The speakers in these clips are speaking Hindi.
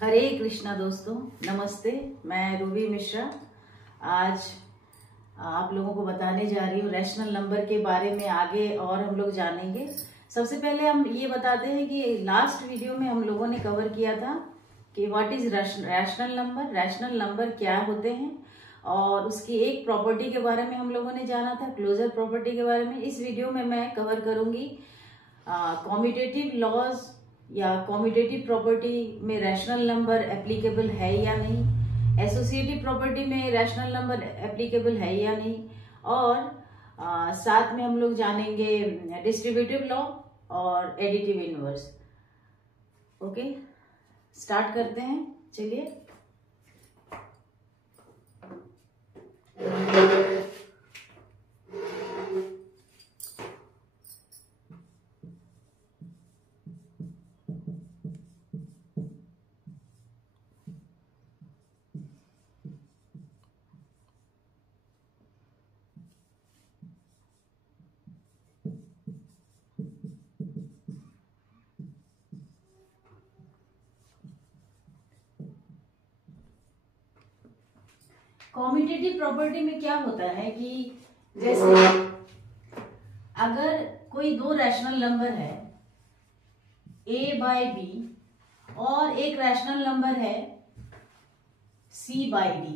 हरे कृष्णा दोस्तों, नमस्ते। मैं रूबी मिश्रा आज आप लोगों को बताने जा रही हूँ रैशनल नंबर के बारे में। आगे और हम लोग जानेंगे। सबसे पहले हम ये बताते हैं कि लास्ट वीडियो में हम लोगों ने कवर किया था कि what is rational number, rational number क्या होते हैं, और उसकी एक प्रॉपर्टी के बारे में हम लोगों ने जाना था, क्लोजर प्रॉपर्टी के बारे में। इस वीडियो में मैं कवर करूंगी कॉम्यूटेटिव लॉज या कॉम्यूटेटिव प्रॉपर्टी में रैशनल नंबर एप्लीकेबल है या नहीं, एसोसिएटिव प्रॉपर्टी में रैशनल नंबर एप्लीकेबल है या नहीं, और साथ में हम लोग जानेंगे डिस्ट्रीब्यूटिव लॉ और एडिटिव इनवर्स। ओके, स्टार्ट करते हैं। चलिए, कॉम्यूटेटिव प्रॉपर्टी में क्या होता है कि जैसे अगर कोई दो रैशनल नंबर है a बाय b और एक रैशनल नंबर है c बाय d,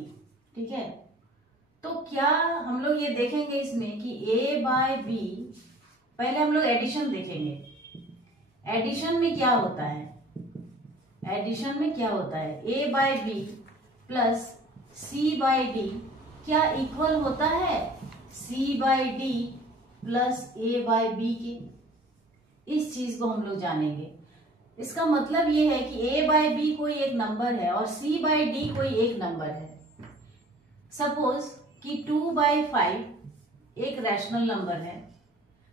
ठीक है, तो क्या हम लोग ये देखेंगे इसमें कि a बाय b, पहले हम लोग एडिशन देखेंगे। एडिशन में क्या होता है, एडिशन में क्या होता है, a by b plus c by d क्या इक्वल होता है c by D plus a by b के। इस चीज को हम लोग जानेंगे। इसका मतलब ये है कि a बाई बी कोई एक नंबर है और c बाई डी कोई एक नंबर है। सपोज कि 2 बाई 5 एक रैशनल नंबर है,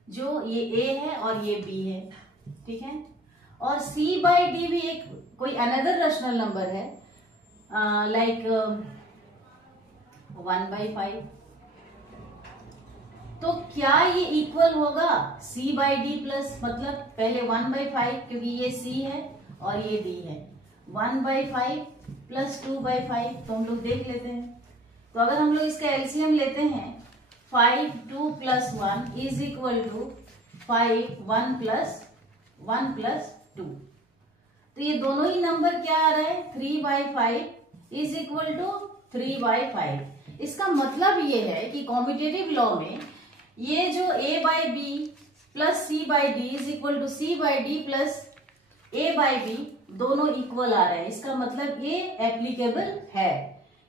जो ये a है और ये b है, ठीक है, और c बाई डी भी एक कोई अनदर रैशनल नंबर है, लाइक 1 बाई 5। तो क्या ये इक्वल होगा c बाई डी प्लस, मतलब पहले 1 बाई 5 क्योंकि ये c है और ये d है, 1 बाई 5 प्लस 2 बाई 5। तो हम लोग देख लेते हैं। तो अगर हम लोग इसका एलसीएम लेते हैं, 5 2 plus 1 is equal to 5 1 plus 2। तो ये दोनों ही नंबर क्या आ रहा है, 3 by 5 is equal to 3 by 5। इसका मतलब ये है कि कॉम्यूटेटिव लॉ में ये जो a by B plus c by d is equal to c by D plus a by b दोनों इक्वल आ रहे हैं। इसका मतलब ये एप्लीकेबल है।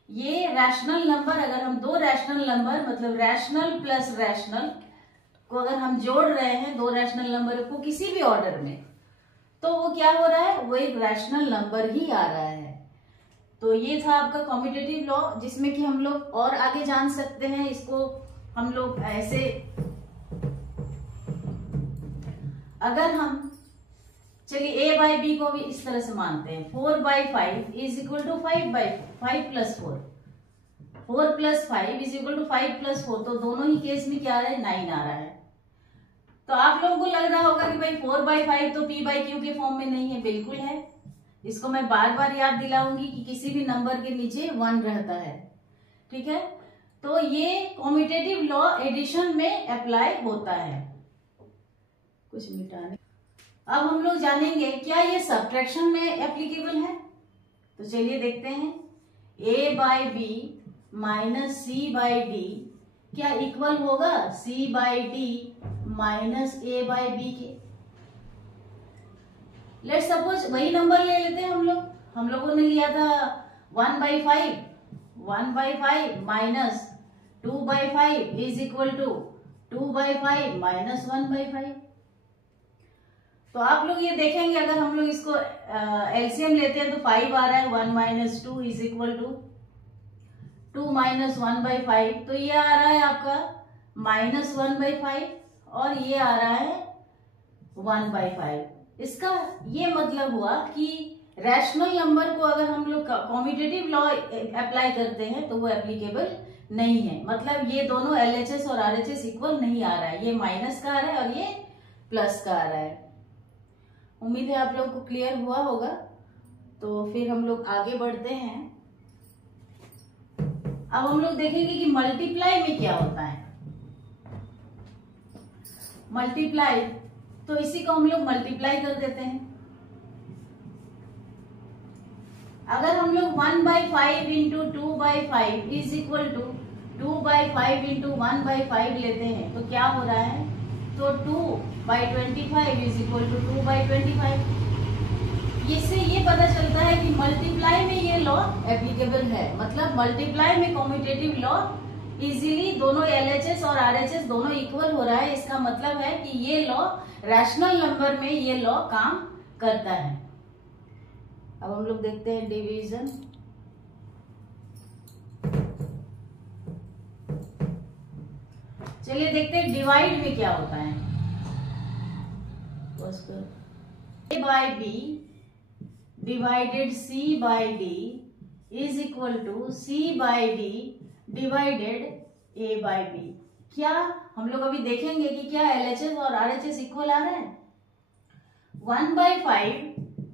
ये रैशनल नंबर, अगर हम दो रैशनल नंबर मतलब रैशनल प्लस रैशनल को अगर हम जोड़ रहे हैं, दो रैशनल नंबर को किसी भी ऑर्डर में, तो वो क्या हो रहा है, वो एक रैशनल नंबर ही आ रहा है। तो ये था आपका कॉम्यूटेटिव लॉ, जिसमें कि हम लोग और आगे जान सकते हैं। इसको हम लोग ऐसे, अगर हम चलिए a बाई बी को भी इस तरह से मानते हैं, 4 by 5 is equal to 5 by 5 plus 4, 4 plus 5 is equal to 5 plus 4। तो दोनों ही केस में क्या आ रहा है, 9 आ रहा है। तो आप लोगों को लग रहा होगा कि भाई 4 बाई 5 तो p बाई क्यू के फॉर्म में नहीं है। बिल्कुल है। इसको मैं बार बार याद दिलाऊंगी कि किसी भी नंबर के नीचे 1 रहता है, ठीक है। तो ये कॉम्यूटेटिव लॉ एडिशन में अप्लाई होता है। कुछ मिटाने, अब हम लोग जानेंगे क्या ये सब्ट्रैक्शन में एप्लीकेबल है। तो चलिए देखते हैं, a by B minus C by d क्या इक्वल होगा c by D minus a by b के। लेट सपोज वही नंबर ले लेते हैं हम लोगों ने लिया था 1 by 5, 1 by 5 minus 2 by 5 is equal to 2 by 5 minus 1 by 5। तो आप लोग ये देखेंगे, अगर हम लोग इसको एलसीएम लेते हैं तो 5 आ रहा है, 1 minus 2 is equal to 2 minus 1 by 5। तो ये आ रहा है आपका माइनस 1 बाई 5 और ये आ रहा है 1 बाई 5। इसका ये मतलब हुआ कि रैशनल नंबर को अगर हम लोग कॉम्यूटेटिव लॉ अप्लाई करते हैं तो वो एप्लीकेबल नहीं है। मतलब ये दोनों LHS और RHS इक्वल नहीं आ रहा है, ये माइनस का आ रहा है और ये प्लस का आ रहा है। उम्मीद है आप लोगों को क्लियर हुआ होगा। तो फिर हम लोग आगे बढ़ते हैं। अब हम लोग देखेंगे कि मल्टीप्लाई में क्या होता है। मल्टीप्लाई, तो इसी को हम लोग मल्टीप्लाई कर देते हैं। अगर हम लोग 1/5 into 2/5 is equal to 2/5 into 1/5 लेते हैं तो क्या हो रहा है, तो 2/25 इज इक्वल टू 2/25। इससे ये पता चलता है कि मल्टीप्लाई में ये लॉ एप्लीकेबल है, मतलब मल्टीप्लाई में कॉम्यूटेटिव लॉ इजीली दोनों LHS और RHS दोनों इक्वल हो रहा है। इसका मतलब है कि ये लॉ रैशनल नंबर में ये लॉ काम करता है। अब हम लोग देखते हैं डिवीजन। चलिए देखते हैं डिवाइड में क्या होता है। A by B divided C by D is equal to C by D divided A by B। क्या हम लोग अभी देखेंगे कि क्या LHS और RHS इक्वल आ रहे हैं। 1/5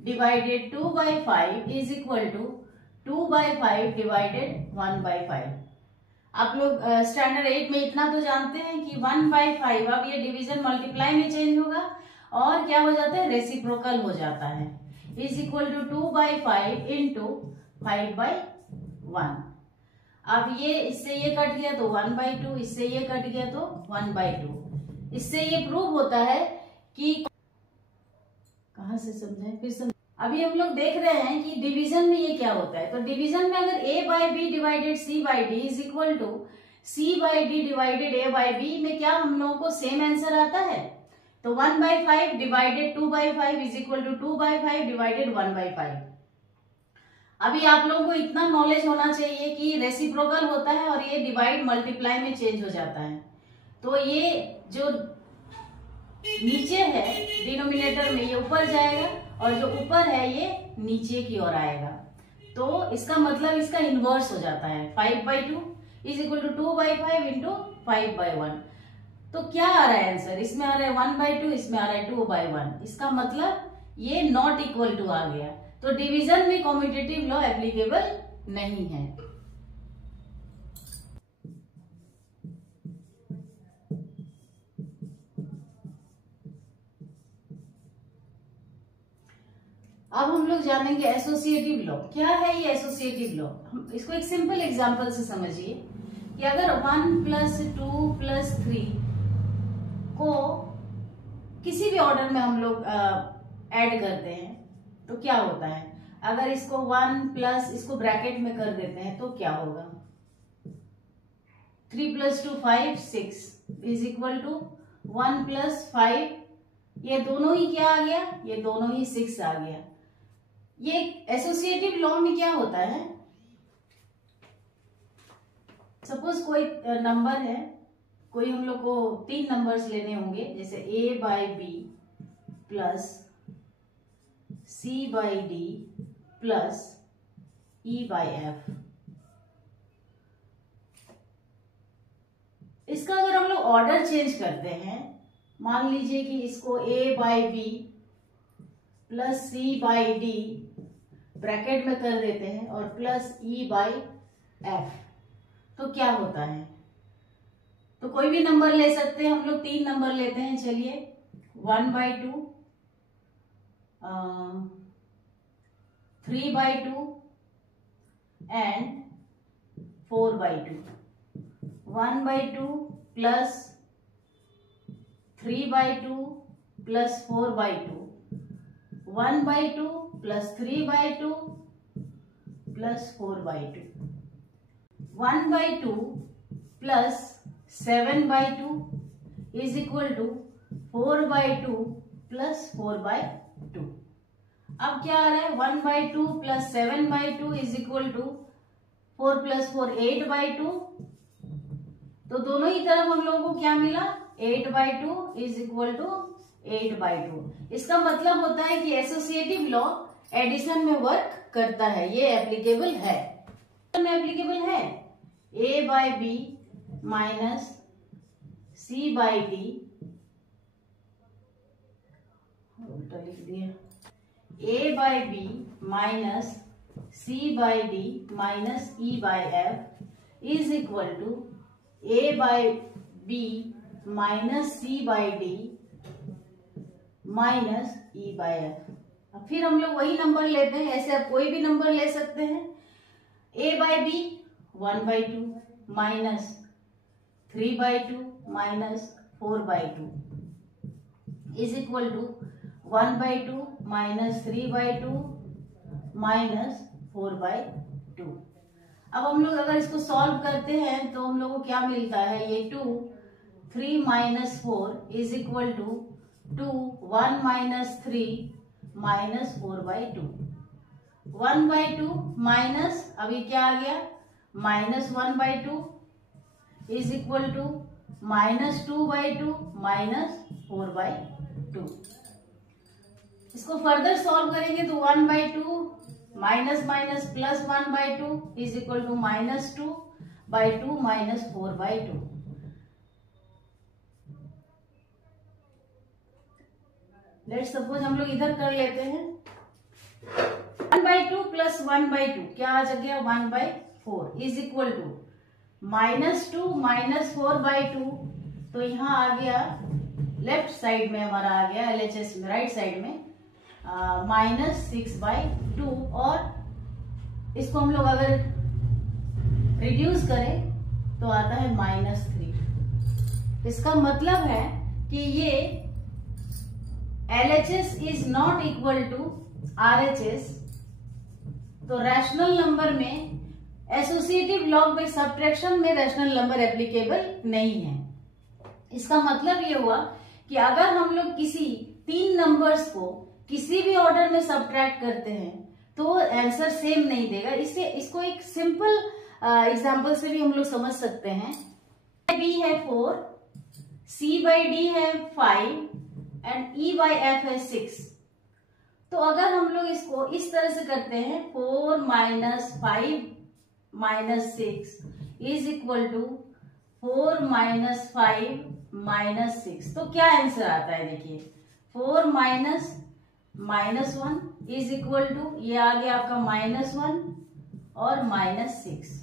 divided 2/5 is equal to 2/5 divided 1/5। आप लोग स्टैंडर्ड 8 में इतना तो जानते हैं कि 1/5 अब ये डिवीजन मल्टीप्लाई में चेंज होगा और क्या हो जाता है, रेसिप्रोकल हो जाता है, इज इक्वल टू 2/5 इंटू 5/1। अब ये इससे ये कट गया तो 1/2, इससे ये कट गया तो 1/2। इससे ये प्रूव होता है कि कहां से समझे फिर समझ। अभी हम लोग देख रहे हैं कि डिवीजन में ये क्या होता है। तो डिवीजन में अगर A by b divided C by d is equal to C by d divided A by b में क्या हम लोगों को सेम आंसर आता है। तो 1/5 divided 2/5 is equal to 2/5 divided 1/5। अभी आप लोगों को इतना नॉलेज होना चाहिए कि रेसिप्रोकल होता है और ये डिवाइड मल्टीप्लाई में चेंज हो जाता है। तो ये जो नीचे है डिनोमिनेटर में ये ऊपर जाएगा और जो ऊपर है ये नीचे की ओर आएगा। तो इसका मतलब इसका इनवर्स हो जाता है। 5/2 इज इक्वल टू 2/5 इंटू 5/1। तो क्या आ रहा है आंसर, इसमें आ रहा है 1/2, इसमें आ रहा है 2/1। इसका मतलब ये नॉट इक्वल टू आ गया। तो डिवीजन में कॉम्यूटेटिव लॉ एप्लीकेबल नहीं है। अब हम लोग जानेंगे एसोसिएटिव लॉ। क्या है ये एसोसिएटिव लॉ, हम इसको एक सिंपल एग्जांपल से समझिए कि अगर 1 + 2 + 3 को किसी भी ऑर्डर में हम लोग ऐड करते हैं तो क्या होता है। अगर इसको 1 प्लस इसको ब्रैकेट में कर देते हैं तो क्या होगा, 3 + 2 5 6 इज इक्वल टू 1 + 5, ये दोनों ही क्या आ गया, ये दोनों ही 6 आ गया। ये एसोसिएटिव लॉ में क्या होता है, सपोज कोई नंबर है, कोई हम लोग को 3 नंबर्स लेने होंगे, जैसे A by B plus C by D plus E by F. इसका अगर हम लोग ऑर्डर चेंज करते हैं, मान लीजिए कि इसको A by B plus C by D bracket में कर देते हैं और प्लस E बाई एफ, तो क्या होता है। तो कोई भी नंबर ले सकते हैं हम लोग, 3 नंबर लेते हैं। चलिए 1/2, 3/2 and 4/2। 1/2 plus 3/2 plus 4/2, 1/2 plus 3/2 plus 4/2, 1/2 plus 7/2 is equal to 4/2 plus 4/2। अब क्या आ रहा है, 1/2 प्लस 7/2 इज इक्वल टू 4 + 4 8/2। तो दोनों ही तरफ हम लोगों को क्या मिला, 8/2 इज इक्वल टू 8/2। इसका मतलब होता है कि एसोसिएटिव लॉ एडिशन में वर्क करता है, ये एप्लीकेबल है। में एप्लीकेबल है A by B minus C by D, उल्टा लिख दिया, A by B minus C by D minus E by F is equal to A by B minus C by D minus E by F. फिर हम लोग वही नंबर लेते हैं, ऐसे आप कोई भी नंबर ले सकते हैं। A by B 1/2 minus 3/2 minus 4/2 is equal to 1/2 minus 3/2 minus 4/2। अब हम लोग अगर इसको सॉल्व करते हैं तो हम लोग को क्या मिलता है, ये 2 3 minus 4 is equal to 2 1 minus 3 minus 4/2। 1/2 minus अभी क्या आ गया minus 1/2 is equal to minus 2/2 minus 4/2। इसको फर्दर सॉल्व करेंगे तो 1/2 minus minus plus 1/2 is equal to minus 2/2 minus 4/2। Let's suppose हम लोग इधर कर लेते हैं 1/2 प्लस 1/2 क्या आ गया 1/4 इज इक्वल टू -2 माइनस 4/2। तो यहाँ आ गया लेफ्ट साइड में हमारा आ गया LHS में, राइट साइड में -6/2। और इसको हम लोग अगर रिड्यूस करें तो आता है -3। इसका मतलब है कि ये LHS is not equal to RHS। तो रैशनल नंबर में एसोसिएटिव लॉग में सब्ट्रैक्शन में रैशनल नंबर एप्लीकेबल नहीं है। इसका मतलब ये हुआ कि अगर हम लोग किसी 3 नंबर्स को किसी भी ऑर्डर में सब्ट्रैक्ट करते हैं तो आंसर सेम नहीं देगा। इससे इसको एक सिंपल एग्जांपल से भी हम लोग समझ सकते हैं। बी है 4, सी बाई डी है 5 एंड ई बाई एफ है 6। तो अगर हम लोग इसको इस तरह से करते हैं 4 minus 5 minus 6 is equal to 4 minus 5 minus 6, तो क्या आंसर आता है देखिए 4 माइनस -1 इज इक्वल टू ये आ गया आपका -1 और -6।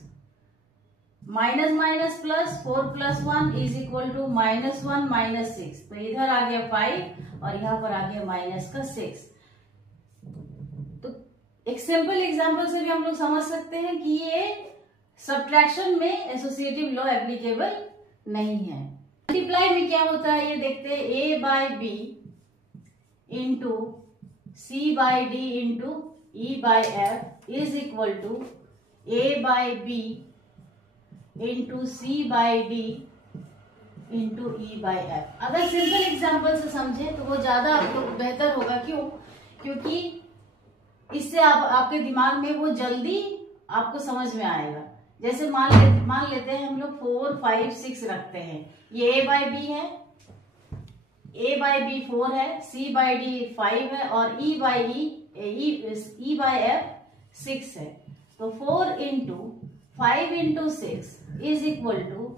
Minus minus plus 4 plus 1 is equal to -1 minus 6। तो इधर आ गया 5 और यहाँ पर आ गया माइनस का 6। तो एक सिंपल एग्जांपल से भी हम लोग समझ सकते हैं कि ये सब्ट्रैक्शन में एसोसिएटिव लॉ एप्लीकेबल नहीं है। मल्टीप्लाई में क्या होता है ये देखते हैं। A by B into C by D into E by F is equal to A by B into C by D into E by F. अगर सिंपल एग्जाम्पल से समझे तो वो ज्यादा आपको बेहतर होगा। क्यों? क्योंकि इससे आपके दिमाग में वो जल्दी आपको समझ में आएगा। जैसे मान लेते हैं हम लोग 4 5 6 रखते हैं। ये ए बाई बी है, ए बाई बी 4 है, सी बाई डी 5 है और ई बाई एफ 6 है। तो 4 into 5 into 6 is equal to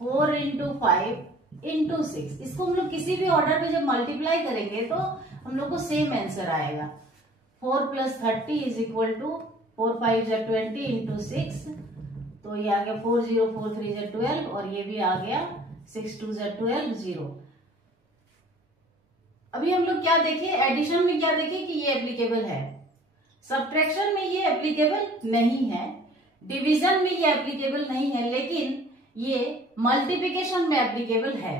4 into 5 into 6। इसको हम लोग किसी भी ऑर्डर पे जब मल्टीप्लाई करेंगे तो हम लोग को सेम आंसर आएगा। 4 प्लस 30 इज इक्वल टू 4 5 जा 20 इंटू 6। तो ये आ गया 4 0 4 3 जा 12 और ये भी आ गया 6 2 जा 12 0। अभी हम लोग क्या देखें, एडिशन में क्या देखें कि ये एप्लीकेबल है, सब्ट्रैक्शन में ये एप्लीकेबल नहीं है, डिवीजन में ये एप्लीकेबल नहीं है, लेकिन ये मल्टीप्लिकेशन में एप्लीकेबल है।